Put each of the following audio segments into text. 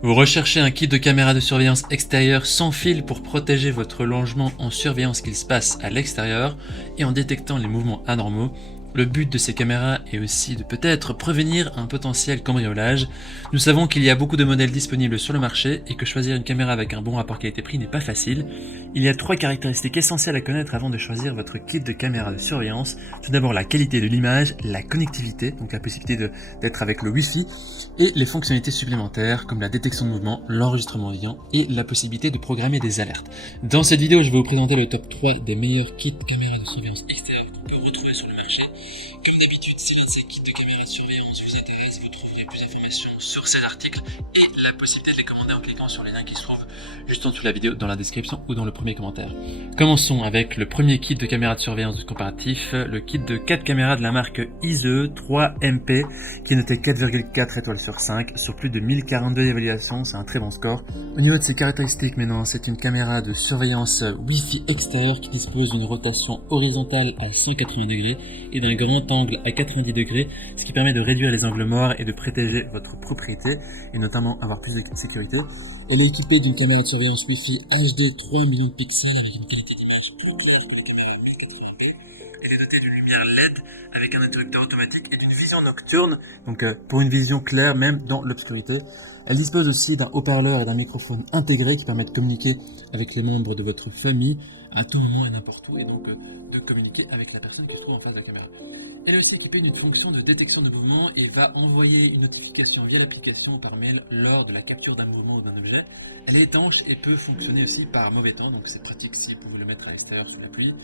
Vous recherchez un kit de caméra de surveillance extérieure sans fil pour protéger votre logement en surveillant ce qu'il se passe à l'extérieur et en détectant les mouvements anormaux. Le but de ces caméras est aussi de peut-être prévenir un potentiel cambriolage. Nous savons qu'il y a beaucoup de modèles disponibles sur le marché et que choisir une caméra avec un bon rapport qualité-prix n'est pas facile. Il y a 3 caractéristiques essentielles à connaître avant de choisir votre kit de caméra de surveillance. Tout d'abord la qualité de l'image, la connectivité, donc la possibilité d'être avec le Wi-Fi, et les fonctionnalités supplémentaires comme la détection de mouvement, l'enregistrement vidéo et la possibilité de programmer des alertes. Dans cette vidéo, je vais vous présenter le top 3 des meilleurs kits caméras de surveillance extérieure qu'on peut retrouver sur le marché. Comme d'habitude, si l'un de ces kits de caméras de surveillance vous intéresse, vous trouverez plus d'informations sur ces articles et la possibilité de les commander en cliquant sur les liens qui se trouvent juste en dessous de la vidéo, dans la description ou dans le premier commentaire. Commençons avec le premier kit de caméras de surveillance de ce comparatif, le kit de 4 caméras de la marque ISE 3MP qui est noté 4,4 étoiles sur 5 sur plus de 1042 évaluations, c'est un très bon score. Au niveau de ses caractéristiques maintenant, c'est une caméra de surveillance Wi-Fi extérieure qui dispose d'une rotation horizontale à 180 degrés et d'un grand angle à 90 degrés, ce qui permet de réduire les angles morts et de protéger votre propriété et notamment avoir plus de sécurité. Elle est équipée d'une caméra de surveillance Wi-Fi HD 3 millions de pixels avec une qualité d'image plus claire que les caméras 1080p. Elle est dotée d'une lumière LED avec un interrupteur automatique et d'une vision nocturne, donc pour une vision claire même dans l'obscurité. Elle dispose aussi d'un haut-parleur et d'un microphone intégré qui permet de communiquer avec les membres de votre famille à tout moment et n'importe où, et donc de communiquer avec la personne qui se trouve en face de la caméra. Elle est aussi équipée d'une fonction de détection de mouvement et va envoyer une notification via l'application ou par mail lors de la capture d'un mouvement ou d'un objet. Elle est étanche et peut fonctionner aussi par mauvais temps, donc c'est pratique si vous pouvez le mettre à l'extérieur sous la pluie.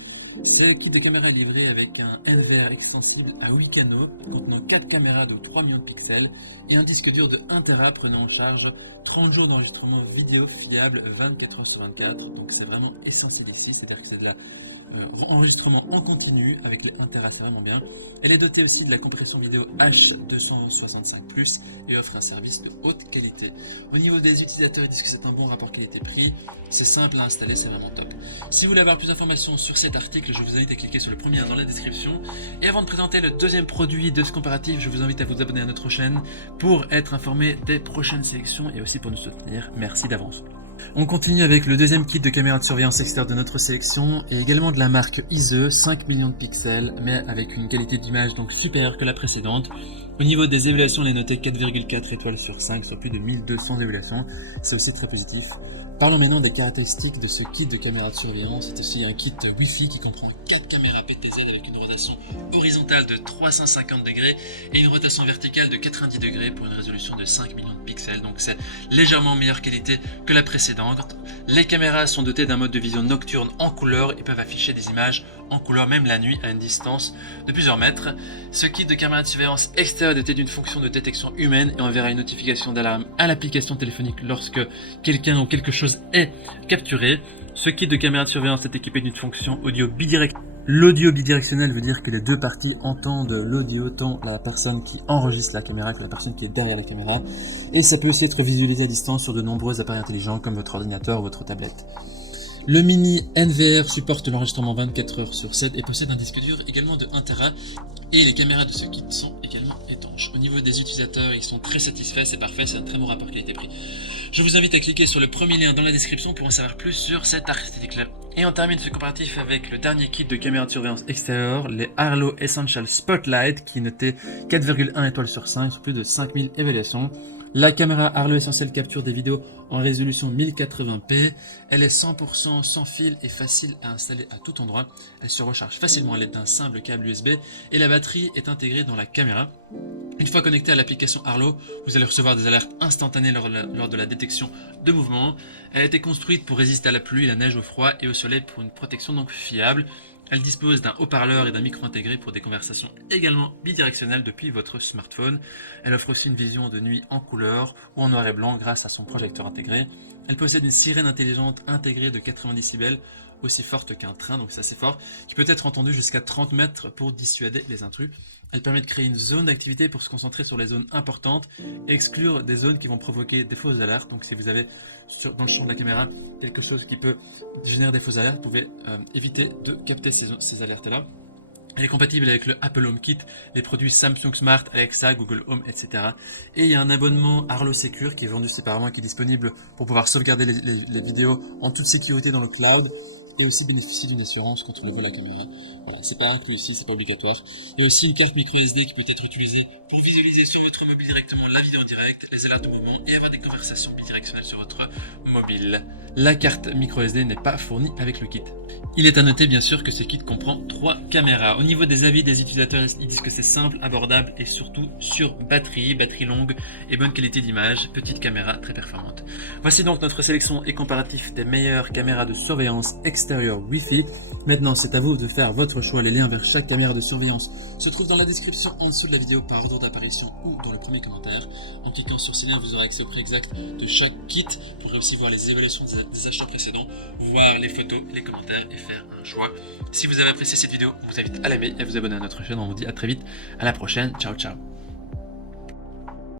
Ce kit de caméra est livré avec un NVR extensible à 8 canaux contenant 4 caméras de 3 millions de pixels et un disque dur de 1 Tera prenant en charge 30 jours d'enregistrement vidéo fiable 24 heures sur 24, donc c'est vraiment essentiel ici, c'est-à-dire que c'est de l'enregistrement en continu avec les 1 Tera, c'est vraiment bien. Elle est dotée aussi de la compression vidéo H265+, et offre un service de haute qualité. Au niveau des utilisateurs, ils disent que c'est un bon rapport qualité-prix, c'est simple à installer, c'est vraiment top. Si vous voulez avoir plus d'informations sur cet article, je vous invite à cliquer sur le premier lien dans la description. Et avant de présenter le deuxième produit de ce comparatif, je vous invite à vous abonner à notre chaîne pour être informé des prochaines sélections et aussi pour nous soutenir. Merci d'avance. On continue avec le deuxième kit de caméra de surveillance extérieure de notre sélection et également de la marque ISE 5 millions de pixels mais avec une qualité d'image donc supérieure que la précédente. Au niveau des évaluations, elle est notée 4,4 étoiles sur 5 sur plus de 1200 évaluations, c'est aussi très positif. Parlons maintenant des caractéristiques de ce kit de caméra de surveillance. C'est aussi un kit Wi-Fi qui comprend 4 caméras PTZ avec une rotation horizontale de 350 degrés et une rotation verticale de 90 degrés pour une résolution de 5 millions de pixels, donc c'est légèrement meilleure qualité que la précédente. Les caméras sont dotées d'un mode de vision nocturne en couleur et peuvent afficher des images en couleur même la nuit à une distance de plusieurs mètres. Ce kit de caméra de surveillance extérieure est doté d'une fonction de détection humaine et enverra une notification d'alarme à l'application téléphonique lorsque quelqu'un ou quelque chose est capturé. Ce kit de caméra de surveillance est équipé d'une fonction audio bidirectionnelle. L'audio bidirectionnel veut dire que les deux parties entendent l'audio, tant la personne qui enregistre la caméra que la personne qui est derrière la caméra. Et ça peut aussi être visualisé à distance sur de nombreux appareils intelligents comme votre ordinateur ou votre tablette. Le mini NVR supporte l'enregistrement 24 heures sur 7 et possède un disque dur également de 1 Tera. Et les caméras de ce kit sont également étanches. Au niveau des utilisateurs, ils sont très satisfaits, c'est parfait, c'est un très bon rapport qualité-prix. Je vous invite à cliquer sur le premier lien dans la description pour en savoir plus sur cet article. Et on termine ce comparatif avec le dernier kit de caméras de surveillance extérieure, les Arlo Essential Spotlight, qui est noté 4,1 étoiles sur 5 sur plus de 5000 évaluations. La caméra Arlo Essential capture des vidéos en résolution 1080p. Elle est 100% sans fil et facile à installer à tout endroit. Elle se recharge facilement à l'aide d'un simple câble USB et la batterie est intégrée dans la caméra. Une fois connecté à l'application Arlo, vous allez recevoir des alertes instantanées lors de la détection de mouvement. Elle a été construite pour résister à la pluie, la neige, au froid et au soleil pour une protection donc fiable. Elle dispose d'un haut-parleur et d'un micro intégré pour des conversations également bidirectionnelles depuis votre smartphone. Elle offre aussi une vision de nuit en couleur ou en noir et blanc grâce à son projecteur intégré. Elle possède une sirène intelligente intégrée de 90 décibels, aussi forte qu'un train, donc c'est assez fort, qui peut être entendue jusqu'à 30 mètres pour dissuader les intrus. Elle permet de créer une zone d'activité pour se concentrer sur les zones importantes et exclure des zones qui vont provoquer des fausses alertes. Donc si vous avez dans le champ de la caméra quelque chose qui peut générer des fausses alertes, vous pouvez éviter de capter ces alertes-là. Elle est compatible avec le Apple HomeKit, les produits Samsung Smart, Alexa, Google Home, etc. Et il y a un abonnement Arlo Secure qui est vendu séparément et qui est disponible pour pouvoir sauvegarder les vidéos en toute sécurité dans le cloud et aussi bénéficier d'une assurance contre le vol à caméra. Voilà, c'est pas inclus ici, c'est pas obligatoire. Il y a aussi une carte micro SD qui peut être utilisée pour visualiser sur votre mobile directement la vidéo en direct, les alertes de mouvement et avoir des conversations bidirectionnelles sur votre mobile. La carte micro SD n'est pas fournie avec le kit. Il est à noter bien sûr que ce kit comprend 3 caméras. Au niveau des avis des utilisateurs, ils disent que c'est simple, abordable et surtout sur batterie longue et bonne qualité d'image, petite caméra très performante. Voici donc notre sélection et comparatif des meilleures caméras de surveillance extérieure Wi-Fi. Maintenant c'est à vous de faire votre choix, les liens vers chaque caméra de surveillance se trouvent dans la description en dessous de la vidéo par ordre d'apparition ou dans le premier commentaire. En cliquant sur ces liens vous aurez accès au prix exact de chaque kit, vous pourrez aussi voir les évaluations des acheteurs précédents, voir les photos, les commentaires et faire un choix. Si vous avez apprécié cette vidéo, on vous invite à l'aimer et à vous abonner à notre chaîne. On vous dit à très vite, à la prochaine, ciao ciao.